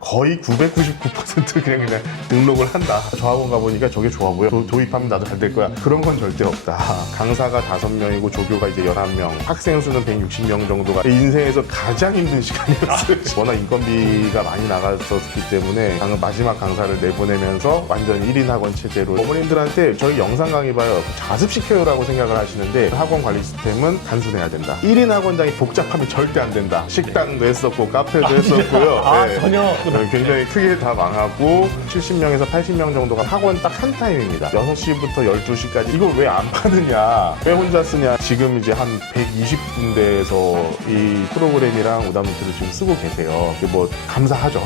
거의 999% 그냥 등록을 한다. 저 학원 가보니까 저게 좋아 보여. 도입하면 나도 잘 될 거야. 그런 건 절대 없다. 강사가 5명이고 조교가 이제 11명, 학생 수는 160명 정도가 인생에서 가장 힘든 시간이었어요. 워낙 인건비가 많이 나갔었기 때문에 마지막 강사를 내보내면서 완전 1인 학원 체제로 어머님들한테 저희 영상 강의 봐요. 자습시켜요라고 생각을 하시는데 학원 관리 시스템은 단순해야 된다. 1인 학원장이 복잡하면 절대 안 된다. 식당도 했었고 카페도 했었고요. 네. 전혀. 굉장히 크게 다 망하고 70명에서 80명 정도가 학원 딱 한 타임입니다. 6시부터 12시까지 이걸 왜 안 파느냐, 왜 혼자 쓰냐. 지금 이제 한 120군데에서 이 프로그램이랑 오답노트를 지금 쓰고 계세요. 뭐 감사하죠.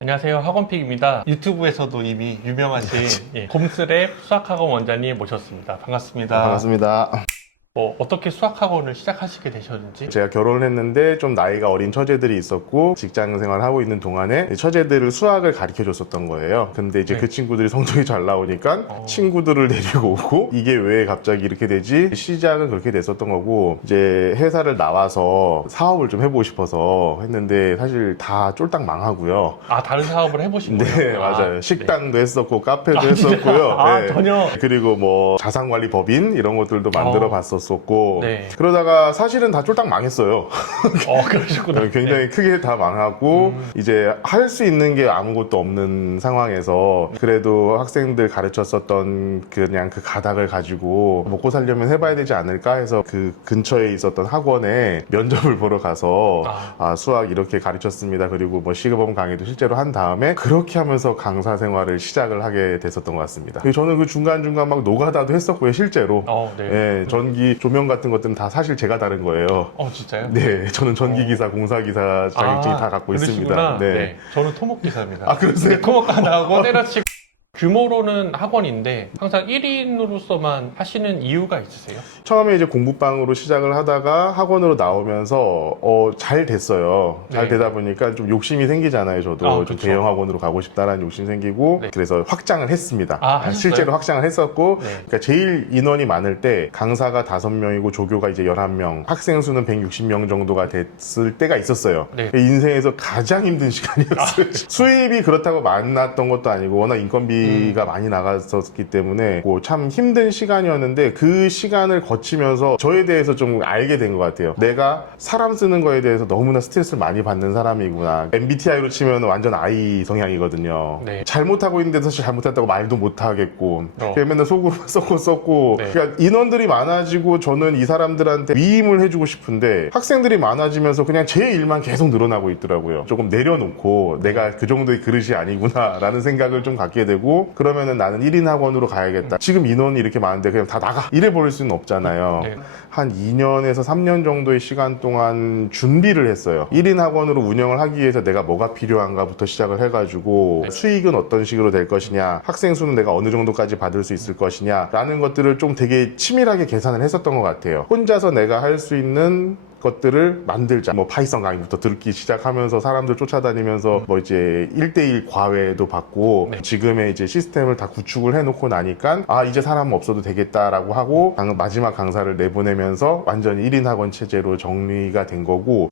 안녕하세요, 학원픽입니다. 유튜브에서도 이미 유명하신 곰스랩 수학학원 원장님 모셨습니다. 반갑습니다. 반갑습니다. 어떻게 수학학원을 시작하시게 되셨는지? 제가 결혼을 했는데 좀 나이가 어린 처제들이 있었고 직장 생활을 하고 있는 동안에 처제들을 수학을 가르쳐 줬었던 거예요. 근데 이제 그 친구들이 성적이 잘 나오니까 친구들을 데리고 오고 이게 왜 갑자기 이렇게 되지? 시작은 그렇게 됐었던 거고, 이제 회사를 나와서 사업을 좀 해보고 싶어서 했는데 사실 다 쫄딱 망하고요. 다른 사업을 해보신 거예요? 네, 맞아요. 식당도 했었고 카페도 진짜? 했었고요. 네. 전혀. 그리고 뭐 자산관리법인 이런 것들도 만들어 봤었고, 네. 그러다가 사실은 다 쫄딱 망했어요. 그러시구나. 굉장히 크게 다 망하고 이제 할 수 있는 게 아무것도 없는 상황에서 그래도 학생들 가르쳤었던 그냥 그 가닥을 가지고 먹고 살려면 해봐야 되지 않을까 해서 그 근처에 있었던 학원에 면접을 보러 가서 수학 이렇게 가르쳤습니다. 그리고 뭐 시급험 강의도 실제로 한 다음에 그렇게 하면서 강사 생활을 시작을 하게 됐었던 것 같습니다. 저는 그 중간중간 막 노가다도 했었고요, 실제로. 네. 예, 전기 조명 같은 것들은 다 사실 제가 다른 거예요. 진짜요? 네, 저는 전기기사, 공사기사 자격증이 다 갖고 있습니다. 네. 저는 토목기사입니다. 그러세요? 토목과 나오고 때려치고. 규모로는 학원인데 항상 1인으로서만 하시는 이유가 있으세요? 처음에 이제 공부방으로 시작을 하다가 학원으로 나오면서 잘 됐어요. 잘 네. 되다 보니까 좀 욕심이 생기잖아요. 저도 좀 그쵸. 대형 학원으로 가고 싶다라는 욕심이 생기고, 네. 그래서 확장을 했습니다. 하셨어요? 실제로 확장을 했었고, 네. 그러니까 제일 인원이 많을 때 강사가 5명이고 조교가 이제 11명, 학생 수는 160명 정도가 됐을 때가 있었어요. 네. 인생에서 가장 힘든 시간이었어요. 수입이 그렇다고 많았던 것도 아니고 워낙 인건비가 많이 나갔었기 때문에 참 힘든 시간이었는데, 그 시간을 거치면서 저에 대해서 좀 알게 된 것 같아요. 내가 사람 쓰는 거에 대해서 너무나 스트레스를 많이 받는 사람이구나. MBTI로 치면 완전 I 성향이거든요. 네. 잘못하고 있는데도 사실 잘못했다고 말도 못하겠고 맨날 속으로 썼고 네. 그러니까 인원들이 많아지고 저는 이 사람들한테 위임을 해주고 싶은데 학생들이 많아지면서 그냥 제 일만 계속 늘어나고 있더라고요. 조금 내려놓고 내가 그 정도의 그릇이 아니구나 라는 생각을 좀 갖게 되고, 그러면은 나는 1인 학원으로 가야겠다. 지금 인원이 이렇게 많은데 그냥 다 나가 이래 버릴 수는 없잖아요. 네. 한 2년에서 3년 정도의 시간 동안 준비를 했어요. 1인 학원으로 운영을 하기 위해서 내가 뭐가 필요한가부터 시작을 해가지고 수익은 어떤 식으로 될 것이냐, 학생 수는 내가 어느 정도까지 받을 수 있을 것이냐 라는 것들을 좀 되게 치밀하게 계산을 했었던 것 같아요. 혼자서 내가 할 수 있는 것들을 만들자. 뭐 파이썬 강의부터 듣기 시작하면서 사람들 쫓아다니면서 뭐 이제 1대1 과외도 받고 지금의 이제 시스템을 다 구축을 해놓고 나니까 이제 사람 없어도 되겠다라고 하고 마지막 강사를 내보내면서 완전히 1인 학원 체제로 정리가 된 거고.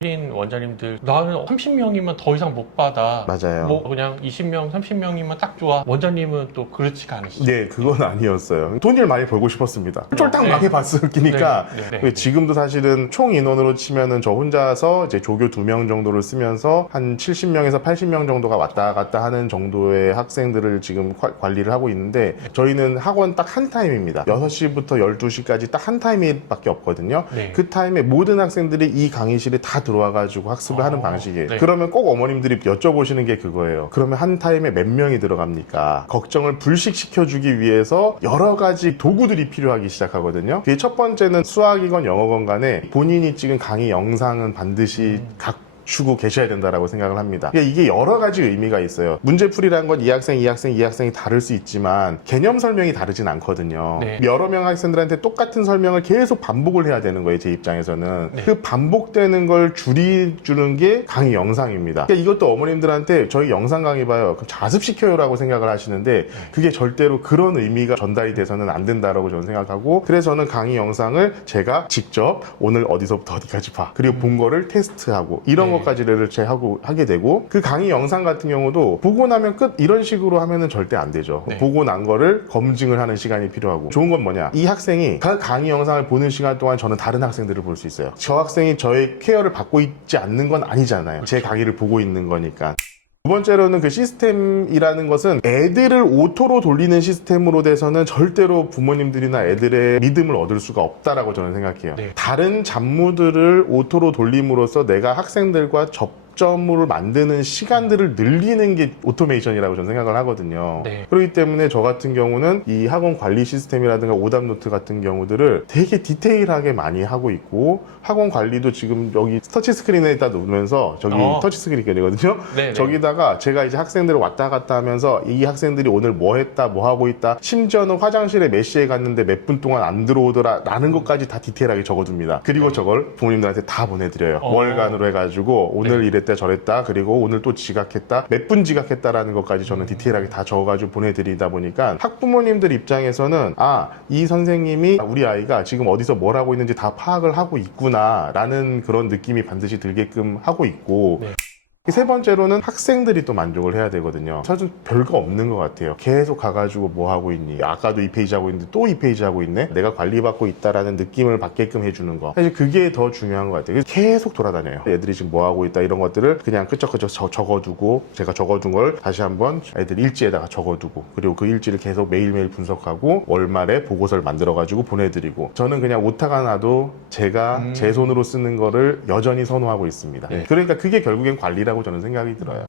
1인 원장님들 나는 30명이면 더 이상 못 받아. 맞아요. 뭐 그냥 20명, 30명이면 딱 좋아. 원장님은 또 그렇지가 않으시죠? 네, 그건 아니었어요. 돈을 많이 벌고 싶었습니다. 쫄딱 네. 망해봤으니까. 네. 지금도 사실은 총 인원으로 치면은 저 혼자서 이제 조교 2명 정도를 쓰면서 한 70명에서 80명 정도가 왔다 갔다 하는 정도의 학생들을 지금 관리를 하고 있는데, 저희는 학원 딱 한 타임입니다. 6시부터 12시까지 딱 한 타임밖에 없거든요. 네. 그 타임에 모든 학생들이 이 강의실에 다 들어와가지고 학습을 하는 방식이에요. 네. 그러면 꼭 어머님들이 여쭤보시는 게 그거예요. 그러면 한 타임에 몇 명이 들어갑니까? 걱정을 불식시켜주기 위해서 여러 가지 도구들이 필요하기 시작하거든요. 그게 첫 번째는 수학이건 영어건 간에 본인이 찍은 강의 영상은 반드시 주고 계셔야 된다라고 생각을 합니다. 그러니까 이게 여러 가지 의미가 있어요. 문제풀이라는 건 이 학생이 다를 수 있지만 개념 설명이 다르진 않거든요. 네. 여러 명 학생들한테 똑같은 설명을 계속 반복을 해야 되는 거예요, 제 입장에서는. 네. 그 반복되는 걸 줄여주는 게 강의 영상입니다. 그러니까 이것도 어머님들한테 저희 영상 강의 봐요, 그럼 자습시켜요라고 생각을 하시는데 그게 절대로 그런 의미가 전달이 돼서는 안 된다라고 저는 생각하고, 그래서 저는 강의 영상을 제가 직접 오늘 어디서부터 어디까지 봐, 그리고 본 거를 테스트하고 이런 수업까지를 하게 되고 그 강의 영상 같은 경우도 보고 나면 끝 이런 식으로 하면은 절대 안 되죠. 네. 보고 난 거를 검증을 하는 시간이 필요하고 좋은 건 뭐냐 이 학생이 그 강의 영상을 보는 시간 동안 저는 다른 학생들을 볼 수 있어요. 저 학생이 저의 케어를 받고 있지 않는 건 아니잖아요. 제 강의를 보고 있는 거니까. 두 번째로는 그 시스템이라는 것은 애들을 오토로 돌리는 시스템으로 돼서는 절대로 부모님들이나 애들의 믿음을 얻을 수가 없다라고 저는 생각해요. 네. 다른 잡무들을 오토로 돌림으로써 내가 학생들과 접점을 만드는 시간들을 늘리는 게 오토메이션이라고 저는 생각을 하거든요. 네. 그렇기 때문에 저 같은 경우는 이 학원 관리 시스템이라든가 오답 노트 같은 경우들을 되게 디테일하게 많이 하고 있고 학원 관리도 지금 여기 터치 스크린에다 놓으면서 저기 터치 스크린이거든요. 네, 네. 저기다가 제가 이제 학생들을 왔다 갔다 하면서 이 학생들이 오늘 뭐 했다 뭐 하고 있다 심지어는 화장실에 몇 시에 갔는데 몇 분 동안 안 들어오더라 라는 것까지 다 디테일하게 적어둡니다. 그리고 저걸 부모님들한테 다 보내드려요. 월간으로 해가지고 오늘 이랬다 저랬다 그리고 오늘 또 지각했다 몇 분 지각했다라는 것까지 저는 디테일하게 다 적어가지고 보내드리다 보니까 학부모님들 입장에서는 아 이 선생님이 우리 아이가 지금 어디서 뭘 하고 있는지 다 파악을 하고 있구나 라는 그런 느낌이 반드시 들게끔 하고 있고 네. 세 번째로는 학생들이 또 만족을 해야 되거든요. 사실 별거 없는 것 같아요. 계속 가가지고 뭐 하고 있니? 아까도 이 페이지 하고 있는데 또 이 페이지 하고 있네? 내가 관리받고 있다라는 느낌을 받게끔 해주는 거. 사실 그게 더 중요한 것 같아요. 그래서 계속 돌아다녀요. 애들이 지금 뭐 하고 있다 이런 것들을 그냥 끄적끄적 적어두고 제가 적어둔 걸 다시 한번 애들 일지에다가 적어두고 그리고 그 일지를 계속 매일매일 분석하고 월말에 보고서를 만들어가지고 보내드리고 저는 그냥 오타가 나도 제가 제 손으로 쓰는 거를 여전히 선호하고 있습니다. 네. 그러니까 그게 결국엔 관리라고 저는 생각이 들어요.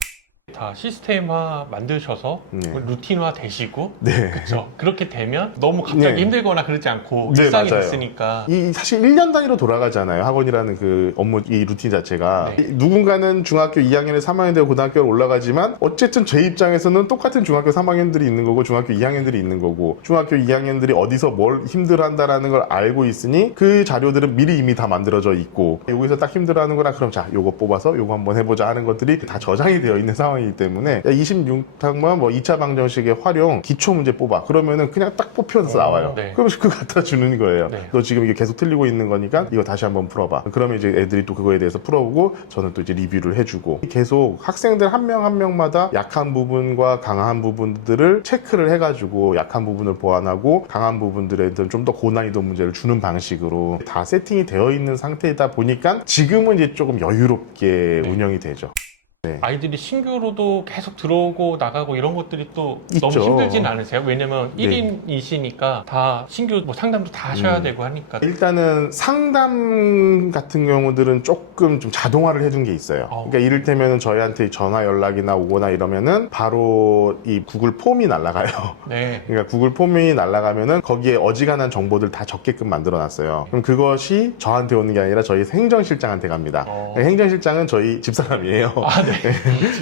다 시스템화 만드셔서 네. 루틴화 되시고 네. 그렇죠. 그렇게 되면 너무 갑자기 네. 힘들거나 그러지 않고 네, 일상이 맞아요. 됐으니까 이 사실 1년 단위로 돌아가잖아요. 학원이라는 그 업무 이 루틴 자체가 네. 누군가는 중학교 2학년에 3학년 되고 고등학교로 올라가지만 어쨌든 제 입장에서는 똑같은 중학교 3학년들이 있는 거고 중학교 2학년들이 있는 거고 중학교 2학년들이 어디서 뭘 힘들어한다라는 걸 알고 있으니 그 자료들은 미리 이미 다 만들어져 있고 여기서 딱 힘들어하는구나 그럼 자 요거 뽑아서 요거 한번 해보자 하는 것들이 다 저장이 되어 있는 상황이기 때문에 26학번 뭐 2차 방정식의 활용 기초 문제 뽑아 그러면은 그냥 딱 뽑혀서 나와요. 네. 그러면 그거 갖다 주는 거예요. 네. 너 지금 이게 계속 틀리고 있는 거니까 이거 다시 한번 풀어봐. 그러면 이제 애들이 또 그거에 대해서 풀어보고 저는 또 이제 리뷰를 해주고 계속 학생들 한 명 한 명마다 약한 부분과 강한 부분들을 체크를 해가지고 약한 부분을 보완하고 강한 부분들에 좀 더 고난이도 문제를 주는 방식으로 다 세팅이 되어 있는 상태이다 보니까 지금은 이제 조금 여유롭게 운영이 되죠. 네. 아이들이 신규로도 계속 들어오고 나가고 이런 것들이 또 있죠. 너무 힘들진 않으세요? 왜냐면 네. 1인이시니까 다 신규 뭐 상담도 다 하셔야 되고 하니까 일단은 상담 같은 경우들은 조금 좀 자동화를 해둔 게 있어요. 그러니까 이를테면 저희한테 전화 연락이나 오거나 이러면은 바로 이 구글 폼이 날아가요. 네. 그러니까 구글 폼이 날아가면은 거기에 어지간한 정보들 다 적게끔 만들어놨어요. 그럼 그것이 저한테 오는 게 아니라 저희 행정실장한테 갑니다. 행정실장은 저희 집사람이에요. 아, 네.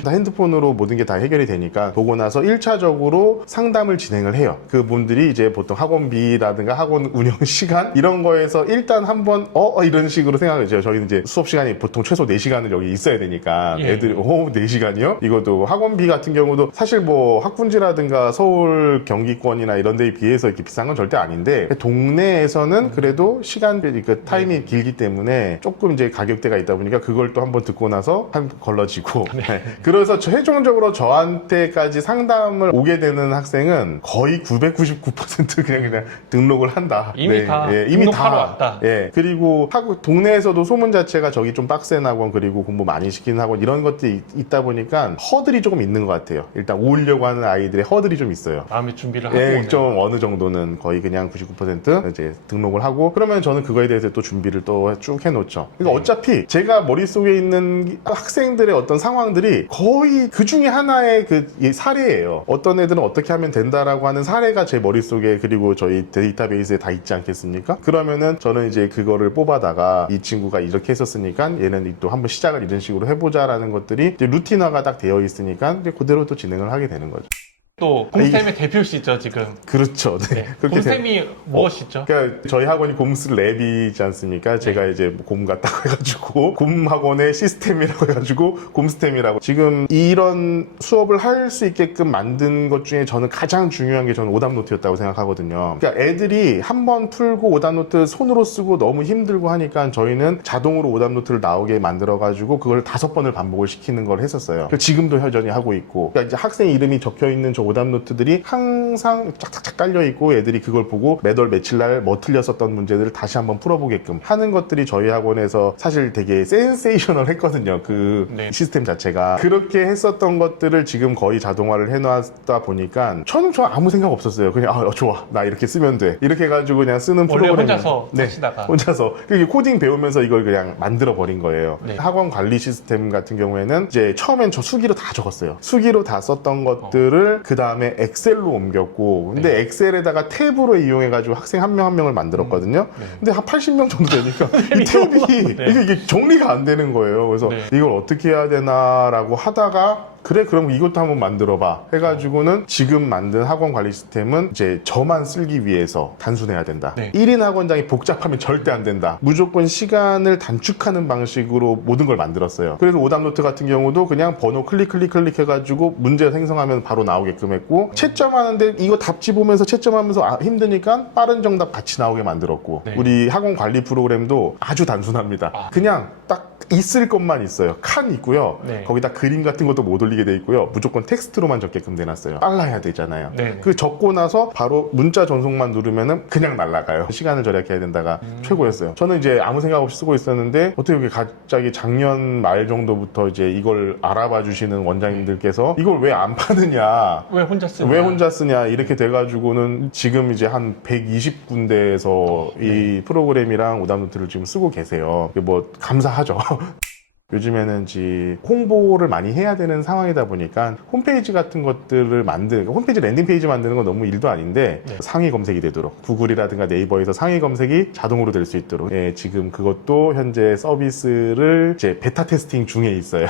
다 핸드폰으로 모든 게 다 해결이 되니까 보고 나서 1차적으로 상담을 진행을 해요. 그분들이 이제 보통 학원비라든가 학원 운영 시간 이런 거에서 일단 한번 이런 식으로 생각하죠. 저희는 이제 수업 시간이 보통 최소 4시간은 여기 있어야 되니까 예. 애들이 4시간이요? 이것도 학원비 같은 경우도 사실 뭐 학군지라든가 서울 경기권이나 이런 데에 비해서 이렇게 비싼 건 절대 아닌데 동네에서는 그래도 시간이 그 타임이 길기 때문에 조금 이제 가격대가 있다 보니까 그걸 또 한번 듣고 나서 한 걸러지고 네. 그래서 최종적으로 저한테까지 상담을 오게 되는 학생은 거의 999% 그냥 등록을 한다. 이미 다 등록하러 왔다. 예. 그리고 동네에서도 소문 자체가 저기 좀 빡센 학원 그리고 공부 많이 시키는 학원 이런 것들이 있다 보니까 허들이 조금 있는 것 같아요. 일단 오려고 하는 아이들의 허들이 좀 있어요. 마음의 준비를 하고 예, 오는. 좀 어느 정도는 거의 그냥 99% 이제 등록을 하고 그러면 저는 그거에 대해서 또 준비를 또 쭉 해놓죠. 그러니까 어차피 제가 머릿속에 있는 학생들의 어떤 상황들이 거의 그 중에 하나의 이 사례예요. 어떤 애들은 어떻게 하면 된다라고 하는 사례가 제 머릿속에 그리고 저희 데이터베이스에 다 있지 않겠습니까? 그러면은 저는 이제 그거를 뽑아다가 이 친구가 이렇게 했었으니까 얘는 또 한번 시작을 이런 식으로 해보자라는 것들이 이제 루틴화가 딱 되어 있으니까 이제 그대로 또 진행을 하게 되는 거죠. 또 곰쌤의 대표시죠 지금. 그렇죠. 네. 네. 그렇게 곰쌤이 무엇이죠? 그러니까 저희 학원이 곰스 랩이지 않습니까? 제가 이제 곰 같다고 해가지고 곰 학원의 시스템이라고 해가지고 곰스템이라고 지금 이런 수업을 할 수 있게끔 만든 것 중에 저는 가장 중요한 게 저는 오답노트였다고 생각하거든요. 그러니까 애들이 한 번 풀고 오답노트 손으로 쓰고 너무 힘들고 하니까 저희는 자동으로 오답노트를 나오게 만들어가지고 그걸 5번을 반복을 시키는 걸 했었어요. 지금도 여전히 하고 있고 그러니까 이제 학생 이름이 적혀 있는 저 오답노트들이 항상 쫙쫙쫙 깔려 있고 애들이 그걸 보고 매달 며칠 날 뭐 틀렸었던 문제들을 다시 한번 풀어보게끔 하는 것들이 저희 학원에서 사실 되게 센세이셔널 했거든요. 그 네. 시스템 자체가 그렇게 했었던 것들을 지금 거의 자동화를 해놨다 보니까 저는 아무 생각 없었어요. 그냥 좋아 나 이렇게 쓰면 돼 이렇게 해가지고 그냥 쓰는 원래 프로그램 혼자서 하시다가 혼자서 코딩 배우면서 이걸 그냥 만들어 버린 거예요. 네. 학원 관리 시스템 같은 경우에는 이제 처음엔 저 수기로 다 적었어요. 수기로 다 썼던 것들을 그 다음에 엑셀로 옮겼고 근데 엑셀에다가 탭으로 이용해가지고 학생 한 명 한 명을 만들었거든요. 근데 한 80명 정도 되니까 이 탭이 이게 정리가 안 되는 거예요. 그래서 이걸 어떻게 해야 되나라고 하다가 그래 그럼 이것도 한번 만들어봐 해가지고는 지금 만든 학원 관리 시스템은 이제 저만 쓰기 위해서 단순해야 된다. 1인 학원장이 복잡하면 절대 안 된다. 무조건 시간을 단축하는 방식으로 모든 걸 만들었어요. 그래서 오답노트 같은 경우도 그냥 번호 클릭 해가지고 문제 생성하면 바로 나오게끔 했고 채점하는데 이거 답지 보면서 채점하면서 힘드니까 빠른 정답 같이 나오게 만들었고 우리 학원 관리 프로그램도 아주 단순합니다. 그냥 딱 있을 것만 있어요. 칸 있고요. 거기다 그림 같은 것도 못 올리게 돼 있고요. 무조건 텍스트로만 적게끔 돼놨어요. 빨라야 되잖아요. 그 적고 나서 바로 문자 전송만 누르면은 그냥 날아가요. 시간을 절약해야 된다가 최고였어요. 저는 이제 아무 생각 없이 쓰고 있었는데 어떻게 이렇게 갑자기 작년 말 정도부터 이제 이걸 알아봐 주시는 원장님들께서 이걸 왜 안 파느냐, 왜 혼자 쓰냐 이렇게 돼가지고는 지금 이제 한 120군데에서 이 프로그램이랑 오답노트를 지금 쓰고 계세요. 뭐 감사하죠. 요즘에는 이제 홍보를 많이 해야 되는 상황이다 보니까 홈페이지 같은 것들을 홈페이지 랜딩 페이지 만드는 건 너무 일도 아닌데 상위 검색이 되도록 구글이라든가 네이버에서 상위 검색이 자동으로 될 수 있도록 지금 그것도 현재 서비스를 이제 베타 테스팅 중에 있어요.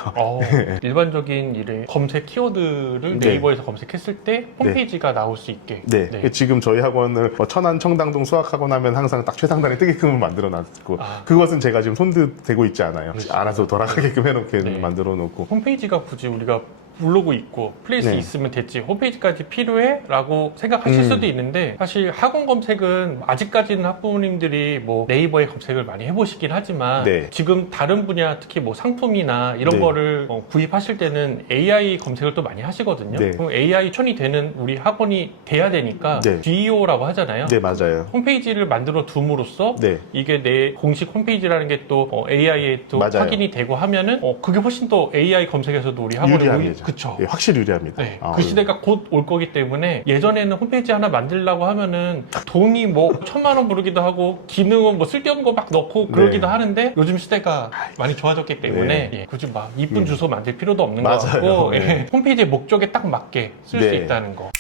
일반적인 일의 검색 키워드를 네이버에서 검색했을 때 홈페이지가 나올 수 있게. 지금 저희 학원을 천안 청담동 수학학원 하면 항상 딱 최상단에 뜨게끔 만들어 놨고 그것은 제가 지금 손대고 있지 않아요. 알아서 돌아가게끔 해놓게 만들어 놓고 홈페이지가 굳이 우리가 블로그 있고 플레이스 있으면 됐지 홈페이지까지 필요해? 라고 생각하실 수도 있는데 사실 학원 검색은 아직까지는 학부모님들이 뭐 네이버에 검색을 많이 해보시긴 하지만 지금 다른 분야 특히 뭐 상품이나 이런 거를 구입하실 때는 AI 검색을 또 많이 하시거든요. 그럼 AI 촌이 되는 우리 학원이 돼야 되니까 GEO라고 하잖아요. 맞아요. 홈페이지를 만들어 둠으로써 이게 내 공식 홈페이지라는 게 또 AI에 또 확인이 되고 하면은 그게 훨씬 더 AI 검색에서도 우리 학원이 그쵸. 확실히 유리합니다. 그 시대가 곧 올 거기 때문에 예전에는 홈페이지 하나 만들려고 하면은 돈이 뭐 1,000만 원 부르기도 하고 기능은 뭐 쓸데없는 거 막 넣고 그러기도 하는데 요즘 시대가 많이 좋아졌기 때문에 굳이 막 이쁜 주소 만들 필요도 없는 것 같고 홈페이지의 목적에 딱 맞게 쓸 수 있다는 거.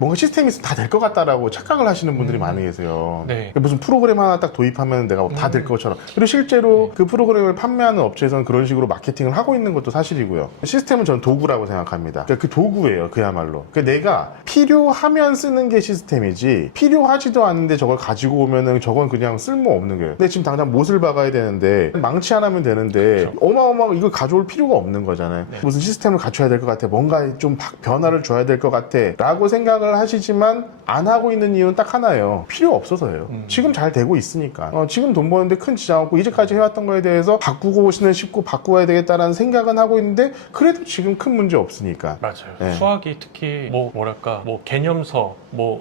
뭔가 시스템이 있으면 다 될 것 같다라고 착각을 하시는 분들이 많이 계세요. 무슨 프로그램 하나 딱 도입하면 내가 다 될 것처럼. 그리고 실제로 그 프로그램을 판매하는 업체에서는 그런 식으로 마케팅을 하고 있는 것도 사실이고요. 시스템은 저는 도구라고 생각합니다. 그러니까 그 도구예요, 그야말로. 그러니까 내가 필요하면 쓰는 게 시스템이지 필요하지도 않은데 저걸 가지고 오면은 저건 그냥 쓸모없는 거예요. 근데 지금 당장 못을 박아야 되는데 망치 안 하면 되는데 어마어마하게 이걸 가져올 필요가 없는 거잖아요. 무슨 시스템을 갖춰야 될 것 같아. 뭔가 좀 변화를 줘야 될 것 같아. 라고 생각을 하시지만 안 하고 있는 이유는 딱 하나예요. 필요 없어서예요. 지금 잘 되고 있으니까. 지금 돈 버는데 큰 지장 없고 이제까지 해왔던 거에 대해서 바꾸고는 싶고 바꾸어야 되겠다라는 생각은 하고 있는데 그래도 지금 큰 문제 없으니까. 맞아요. 수학이 특히 뭐랄까 개념서,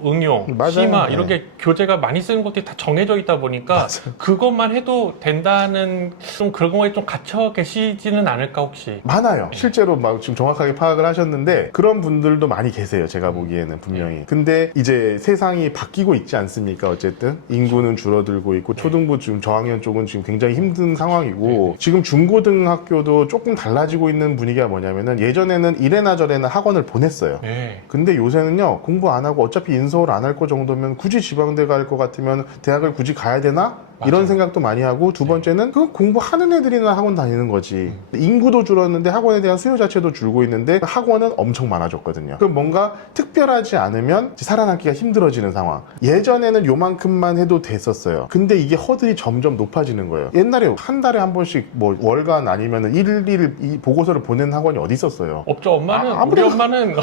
응용, 심화 이런 게 교재가 많이 쓰는 것들이 다 정해져 있다 보니까 그것만 해도 된다는 좀 그런 거에 좀 갇혀 계시지는 않을까 혹시? 많아요. 실제로 막 지금 정확하게 파악을 하셨는데 그런 분들도 많이 계세요. 제가 보기에는 분명히. 근데 이제 세상이 바뀌고 있지 않습니까? 어쨌든 인구는 줄어들고 있고 초등부 지금 저학년 쪽은 지금 굉장히 힘든 상황이고 지금 중고등학교도 조금 달라지고 있는 분위기가 뭐냐면은 예전에는 이래나 저래나 학원을 보냈어요. 근데 요새는요 공부 안 하고 어차피 인서울 안 할 거 정도면 굳이 지방대 갈 것 같으면 대학을 굳이 가야 되나? 이런 맞아요. 생각도 많이 하고, 두 번째는 그 공부하는 애들이나 학원 다니는 거지. 인구도 줄었는데 학원에 대한 수요 자체도 줄고 있는데 학원은 엄청 많아졌거든요. 그럼 뭔가 특별하지 않으면 살아남기가 힘들어지는 상황. 예전에는 요만큼만 해도 됐었어요. 근데 이게 허들이 점점 높아지는 거예요. 옛날에 한 달에 한 번씩 뭐 월간 아니면은 일일 이 보고서를 보내는 학원이 어디 있었어요? 없죠. 엄마는 아, 우리 아무데나- 엄마는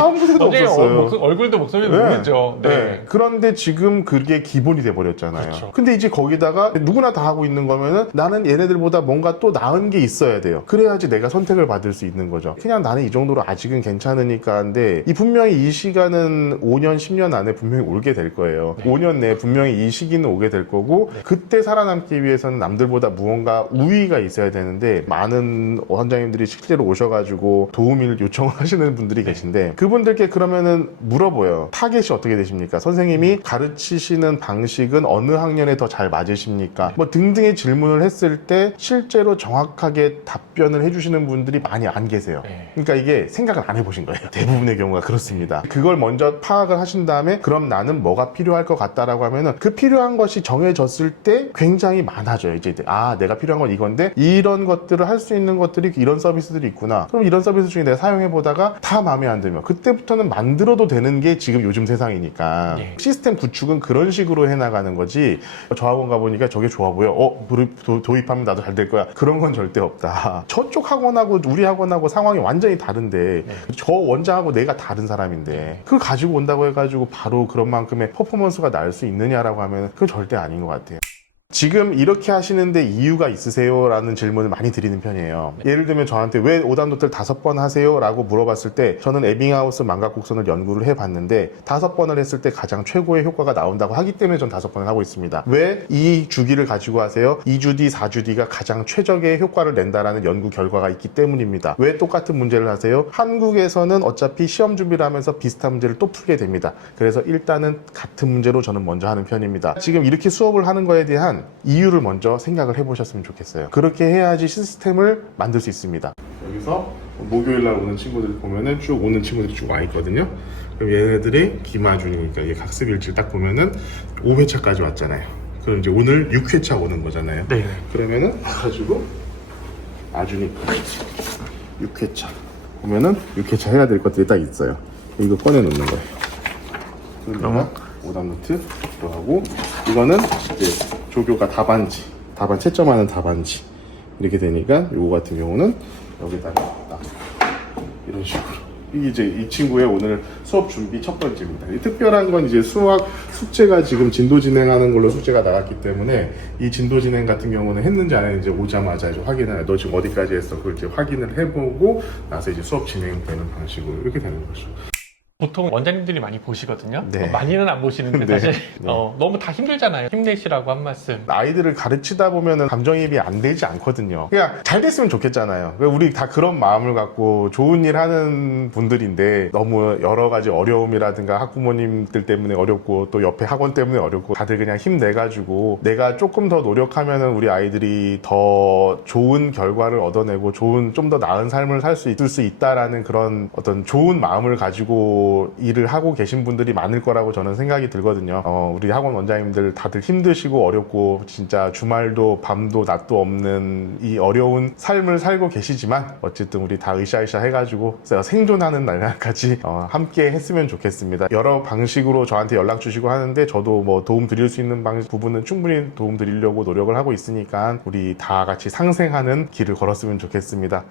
아무 데도 어제 없었어요. 얼굴도 목소리도 네. 모르죠. 네. 네. 그런데 지금 그게 기본이 돼버렸잖아요. 그렇죠. 근데 이제 거기다가 누구나 다 하고 있는 거면은 나는 얘네들보다 뭔가 또 나은 게 있어야 돼요. 그래야지 내가 선택을 받을 수 있는 거죠. 그냥 나는 이 정도로 아직은 괜찮으니까 한데 분명히 이 시간은 5년, 10년 안에 분명히 오게 될 거예요. 네. 5년 내에 분명히 이 시기는 오게 될 거고 그때 살아남기 위해서는 남들보다 무언가 우위가 있어야 되는데 많은 원장님들이 실제로 오셔가지고 도움을 요청을 하시는 분들이 계신데 그분들께 그러면은 물어보요. 타겟이 어떻게 되십니까? 선생님이 가르치시는 방식은 어느 학년에 더 잘 맞으십니까? 뭐 등등의 질문을 했을 때 실제로 정확하게 답변을 해주시는 분들이 많이 안 계세요. 네. 그러니까 이게 생각을 안 해보신 거예요. 대부분의 경우가 그렇습니다. 그걸 먼저 파악을 하신 다음에 그럼 나는 뭐가 필요할 것 같다라고 하면은 그 필요한 것이 정해졌을 때 굉장히 많아져요. 이제 내가 필요한 건 이건데 이런 것들을 할 수 있는 것들이 이런 서비스들이 있구나. 그럼 이런 서비스 중에 내가 사용해 보다가 다 마음에 안 들면 그때부터는 만들어도 되는 게 지금 요즘 세상이니까 네. 시스템 구축은 그런 식으로 해나가는 거지. 저 학원 가보니까 저게 좋아 보여. 도입하면 나도 잘 될 거야. 그런 건 절대 없다. 저쪽 학원하고 우리 학원하고 상황이 완전히 다른데 저 원장하고 내가 다른 사람인데 그걸 가지고 온다고 해가지고 바로 그런 만큼의 퍼포먼스가 날 수 있느냐라고 하면 그건 절대 아닌 것 같아요. 지금 이렇게 하시는데 이유가 있으세요? 라는 질문을 많이 드리는 편이에요. 예를 들면 저한테 왜 오단도트를 5번 하세요? 라고 물어봤을 때 저는 에빙하우스 망각곡선을 연구를 해봤는데 5번을 했을 때 가장 최고의 효과가 나온다고 하기 때문에 전 5번을 하고 있습니다. 왜 이 주기를 가지고 하세요? 2주 뒤, 4주 뒤가 가장 최적의 효과를 낸다라는 연구 결과가 있기 때문입니다. 왜 똑같은 문제를 하세요? 한국에서는 어차피 시험 준비를 하면서 비슷한 문제를 또 풀게 됩니다. 그래서 일단은 같은 문제로 저는 먼저 하는 편입니다. 지금 이렇게 수업을 하는 거에 대한 이유를 먼저 생각을 해보셨으면 좋겠어요. 그렇게 해야지 시스템을 만들 수 있습니다. 여기서 목요일날 오는 친구들 보면은 쭉 오는 친구들이 쭉 와 있거든요. 그럼 얘네들이 기마준이니까 이 학습일지를 딱 보면은 5회차까지 왔잖아요. 그럼 이제 오늘 6회차 오는 거잖아요. 네. 그러면은 가지고 아주니까 6회차 보면은 6회차 해야 될 것들이 딱 있어요. 이거 꺼내 놓는 거예요. 그러면 오답노트 들어가고 이거는 이제 조교가 답안지 채점하는 답안지 이렇게 되니까 요거 같은 경우는 여기다가 딱 이런 식으로 이게 이제 이 친구의 오늘 수업 준비 첫 번째입니다. 이 특별한 건 이제 수학 숙제가 지금 진도 진행하는 걸로 숙제가 나갔기 때문에 이 진도 진행 같은 경우는 했는지 안 했는지 오자마자 이제 확인을 너 지금 어디까지 했어 그걸 이제 확인을 해보고 나서 이제 수업 진행되는 방식으로 이렇게 되는 거죠. 보통 원장님들이 많이 보시거든요. 네. 많이는 안 보시는데 네. 사실 네. 너무 다 힘들잖아요. 힘내시라고 한 말씀. 아이들을 가르치다 보면은 감정이입이 안 되지 않거든요. 그냥 잘 됐으면 좋겠잖아요. 우리 다 그런 마음을 갖고 좋은 일 하는 분들인데 너무 여러 가지 어려움이라든가 학부모님들 때문에 어렵고 또 옆에 학원 때문에 어렵고 다들 그냥 힘내가지고 내가 조금 더 노력하면은 우리 아이들이 더 좋은 결과를 얻어내고 좀 더 나은 삶을 살 수 있을 수 있다라는 그런 어떤 좋은 마음을 가지고 일을 하고 계신 분들이 많을 거라고 저는 생각이 들거든요. 우리 학원 원장님들 다들 힘드시고 어렵고 진짜 주말도 밤도 낮도 없는 이 어려운 삶을 살고 계시지만 어쨌든 우리 다 으쌰으쌰 해가지고 생존하는 날까지 함께 했으면 좋겠습니다. 여러 방식으로 저한테 연락 주시고 하는데 저도 뭐 도움 드릴 수 있는 부분은 충분히 도움 드리려고 노력을 하고 있으니까 우리 다 같이 상생하는 길을 걸었으면 좋겠습니다.